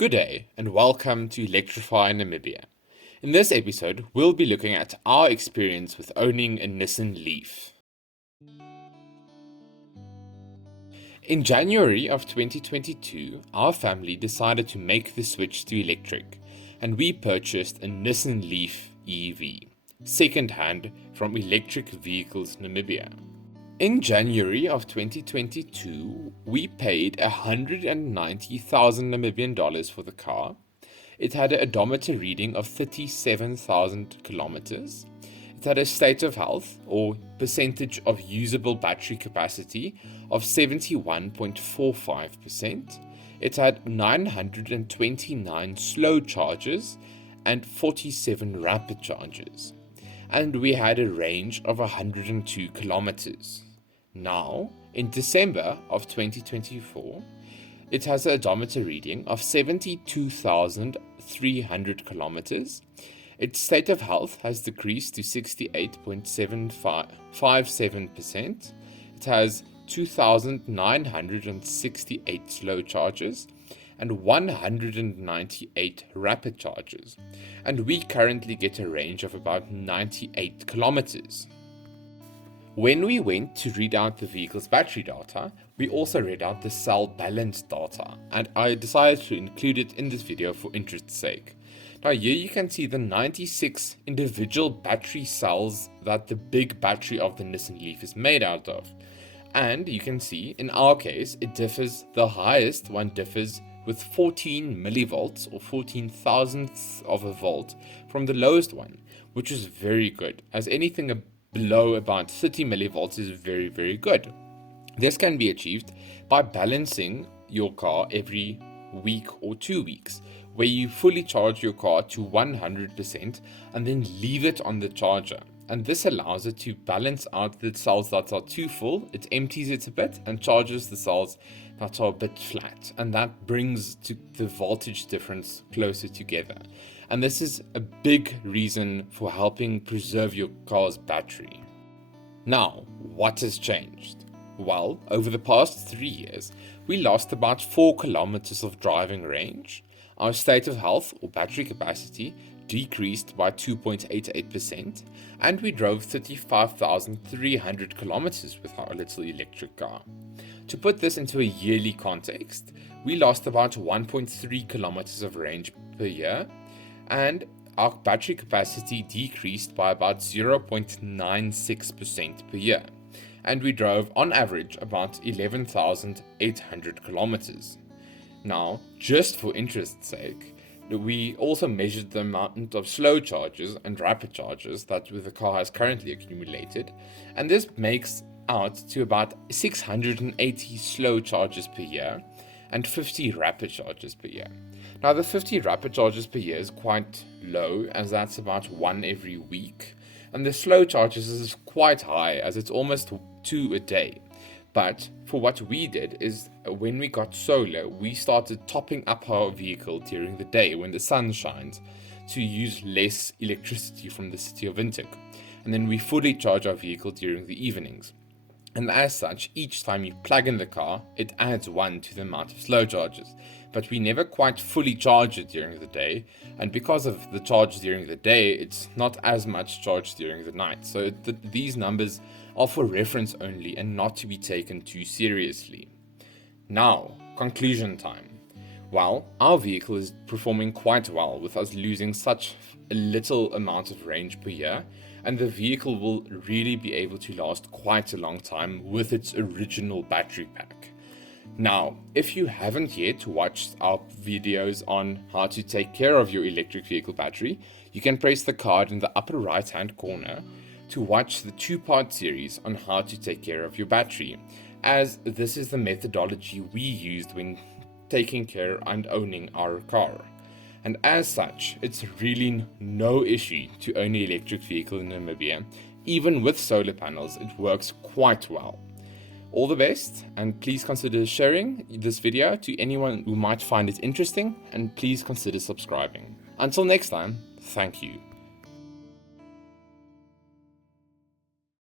Good day and welcome to Electrify Namibia. In this episode, we'll be looking at our experience with owning a Nissan Leaf. In January of 2022, our family decided to make the switch to electric, and we purchased a Nissan Leaf EV, second-hand from Electric Vehicles Namibia. In January of 2022, we paid 190,000 Namibian dollars for the car. It had an odometer reading of 37,000 kilometers. It had a state of health, or percentage of usable battery capacity, of 71.45%. It had 929 slow charges and 47 rapid charges. And we had a range of 102 kilometers. Now, in December of 2024, it has an odometer reading of 72,300 kilometers. Its state of health has decreased to 68.57%. It has 2,968 slow charges and 198 rapid charges. And we currently get a range of about 98 kilometers. When we went to read out the vehicle's battery data, we also read out the cell balance data, and I decided to include it in this video for interest's sake. Now here you can see the 96 individual battery cells that the big battery of the Nissan Leaf is made out of. And you can see, in our case, it differs, the highest one differs with 14 millivolts or 14 thousandths of a volt from the lowest one, which is very good, as anything below about 30 millivolts is very, very good. This can be achieved by balancing your car every week or 2 weeks, where you fully charge your car to 100% and then leave it on the charger. And this allows it to balance out the cells that are too full. It empties it a bit and charges the cells that are a bit flat. And that brings the voltage difference closer together. And this is a big reason for helping preserve your car's battery. Now, what has changed? Well, over the past 3 years, we lost about 4 kilometers of driving range. Our state of health or battery capacity decreased by 2.88%, and we drove 35,300 kilometers with our little electric car. To put this into a yearly context, we lost about 1.3 kilometers of range per year, and our battery capacity decreased by about 0.96% per year, and we drove on average about 11,800 kilometers. Now, just for interest's sake, we also measured the amount of slow charges and rapid charges that the car has currently accumulated, and this makes out to about 680 slow charges per year and 50 rapid charges per year. Now, the 50 rapid charges per year is quite low, as that's about 1 every week, and the slow charges is quite high, as it's almost 2 a day. But for what we did is, when we got solar, we started topping up our vehicle during the day when the sun shines to use less electricity from the city of Windhoek. And then we fully charge our vehicle during the evenings. And as such, each time you plug in the car, it adds 1 to the amount of slow charges. But we never quite fully charge it during the day, and because of the charge during the day, it's not as much charged during the night. So these numbers are for reference only and not to be taken too seriously. Now, conclusion time. Well, our vehicle is performing quite well with us losing such a little amount of range per year, and the vehicle will really be able to last quite a long time with its original battery pack. Now, if you haven't yet watched our videos on how to take care of your electric vehicle battery, you can press the card in the upper right hand corner to watch the 2-part series on how to take care of your battery, as this is the methodology we used when taking care and owning our car. And as such, it's really no issue to own an electric vehicle in Namibia. Even with solar panels, it works quite well. All the best, and please consider sharing this video to anyone who might find it interesting, and please consider subscribing. Until next time, thank you.